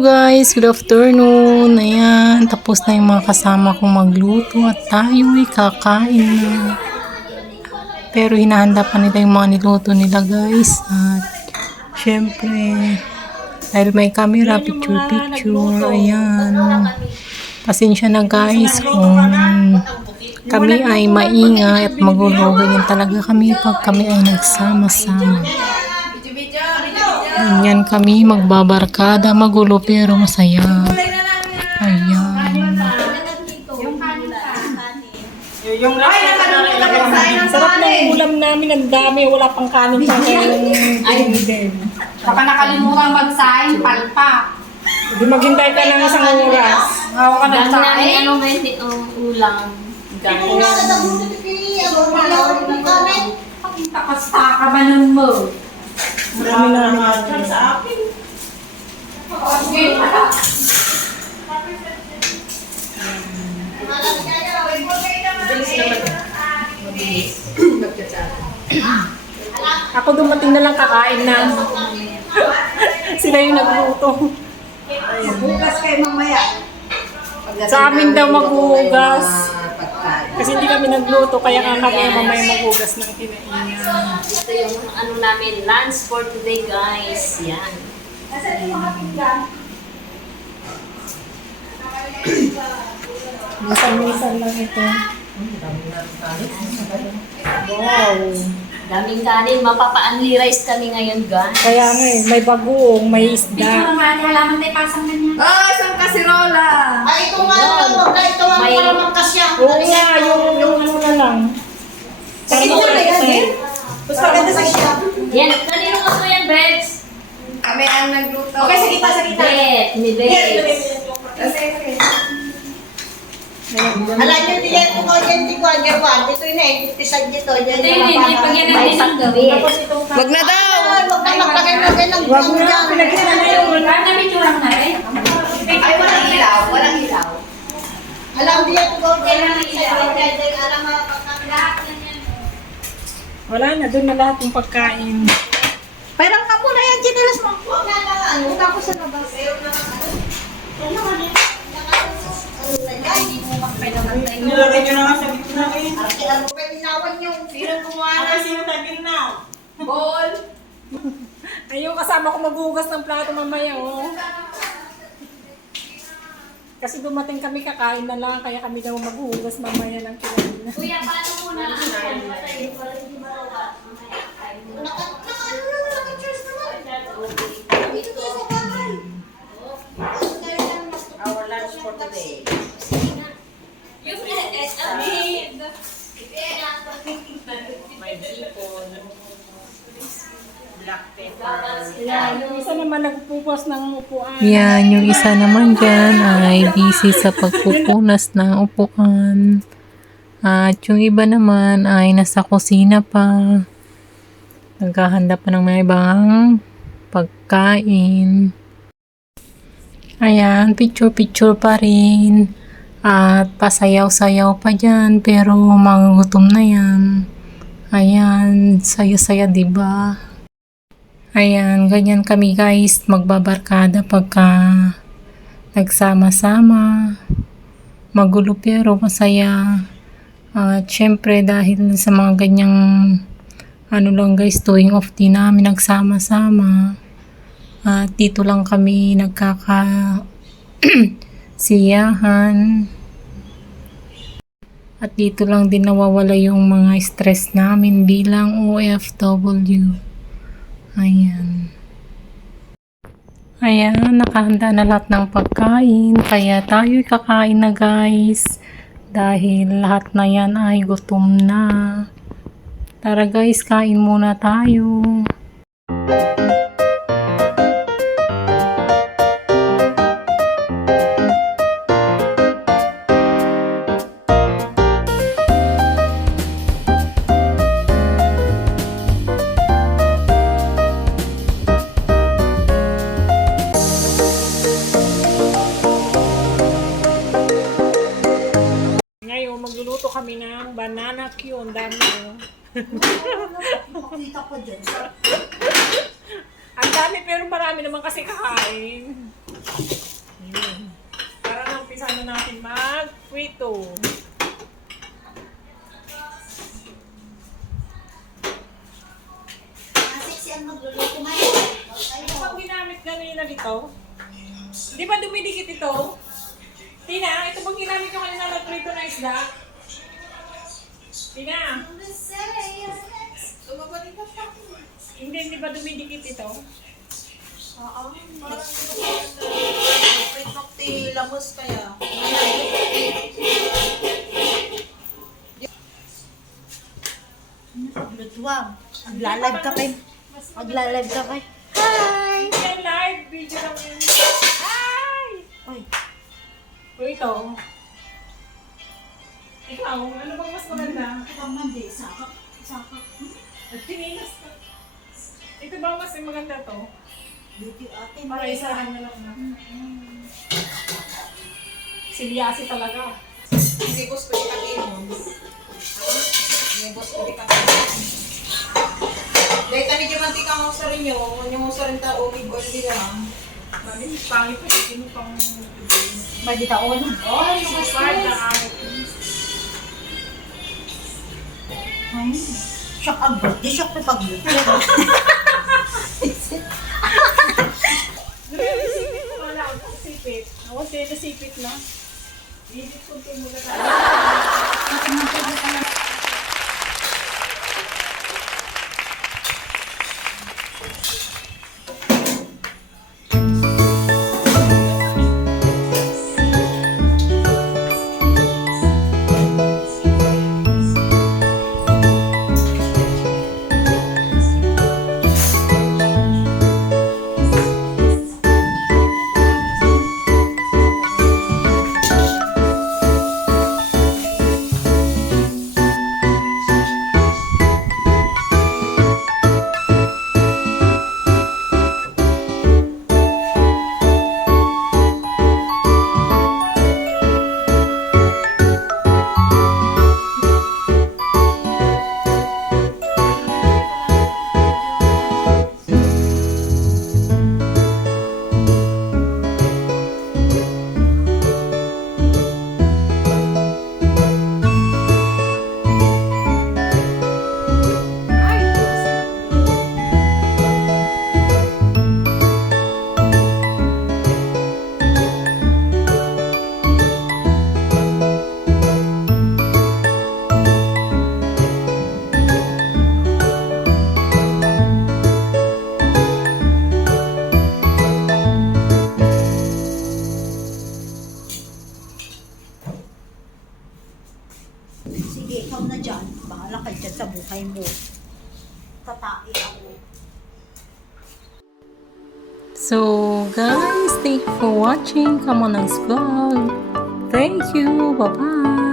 guys, good afternoon. Ayan, tapos na yung mga kasama kong magluto at tayo ay kakain na. Pero hinahanda pa nila yung mga niluto nila guys. At syempre, dahil may camera, picture. Ayan. Pasensya na guys kung kami ay maingay at magulo. Ganyan talaga kami pag kami ay nagsama-sama. Ganyan kami magbabarkada, magulo pero masaya. Ayan. Yung sarap ng ulam namin, ang dami, wala pang kanin pa ngayon. Baka nakalimutan magsaing, palpa. Hindi maghintay ka ng isang oras. Ako ka Dami nagsaing. namin ulam. Guys. Takas-taka ba nun mo? Marami namin. Sa akin. Ako dumating na lang kakain na. Sila yung nagluto. Bukas kayo mamaya. Sa amin daw maghugas. Kasi hindi kami nagluto, kaya kami mamaya maghugas ng kinainan. Ito yung ano namin, lunch for today guys. Yan. Minsan-minsan lang ito. Wow. Daming kanin. Mapapa-unli rice kami ngayon guys. Kaya nga may bagoong, may Dito isda. naman, halaman tayo pasang ganyan. Isang kasirola. Ay, ito nga lang. Huwag na ito ang para magkasya. Oo nga, yung ano na lang. Sige mo na yan, din. Mas maganda sa siya. Yan. Kanino gusto yan, Bets? Kami ang nagluto. Okay, sa kita, sa kita. Bet. Ni Bets. Alam nyo, diyan ko dyan, di ko agyawan. Dito yun eh, tisan dito. Ito yun, hindi. Pag yan ang Bet. Wag na daw. Huwag ka maglagay ng Wag mo dyan. na, pinagis na yung Parang nabitsura na rin. Ay, walang ilaw. Walang ilaw. Alam diyan ko dyan, tisan dyan. Alam mo, wala na, doon na lahat yung pagkain. parang ka muna yan, ginilas mo. Huwag na lang, ano, ako sa labas. Nilagay nyo na nga sa gitna eh. Alam mo, pinawan yung firang kumuha. Sino tagin na? Ball. Ay, yung kasama ko maghugas ng plato mamaya, oh. Kasi dumating kami, kakain na lang, kaya kami daw maghugas mamaya ng kinain. Kuya, paano muna ang patayin para hindi marawa? Our lunch for today. May bacon. Black pepper. Yan, yung isa naman nagpupas ng upuan. Yan, yung isa naman dyan ay busy sa pagpupunas ng upuan. At yung iba naman ay nasa kusina pa. Naghahanda pa ng mga ibang pagkain. Ayan, picture-picture pa rin. At pasayaw-sayaw pa dyan, pero magugutom na yan. Ayan, saya-saya diba? Ayan, ganyan kami guys, magbabarkada pagka nagsama-sama. Magulo pero masaya. At syempre dahil sa mga ganyang ano lang guys, tuwing off din namin nagsama-sama. At dito lang kami siyahan. At dito lang din nawawala yung mga stress namin bilang OFW. Ayan. Ayan, nakahanda na lahat ng pagkain. Kaya tayo'y kakain na guys. Dahil lahat na yan ay gutom na. Tara guys, kain muna tayo. Ngayon, magluluto kami ng banana Q. Ang dami, oh. Pakita ko dyan. Ang dami pero marami naman kasi kakain. na natin mag-prito. Sexy ang magluluto ngayon. Ito bang ginamit kanina dito? Di ba dumidikit ito? Tina, ito bang ginamit yung kanina nag-prito na isda? Tina, hindi ba dumidikit ito? Oo. Pritokti lamos kaya. Lutuwang. Magla-live ka pa. Magla-live ka pa. Hi! Hindi yan live, video lang yun. Ay! Uy. O ito. Ikaw, ano bang mas maganda? Pamandi. Sakak. At tinilas ka. Ito ba mas maganda to? Beauty atin. Para isahan na lang na. Silyasi talaga. Hindi boss ko ikatin mo. Hindi boss ko ikatin. Dahil kami yung mantika mo sa rin nyo, yung mo sa rin ta olive oil nila. Mami, pangit pa yung pang... Badi taon. Oh, yung kapag na angit. Shock ang birthday. Shock pa pag-luto. Wala ako sipit. Ako tayo nasipit na. Bibit kong tumula tayo. Sige, ikaw na dyan. Bahala ka dyan sa buhay mo. Tatai ako. So guys, thank you for watching Kamonang's vlog. Thank you. Bye-bye.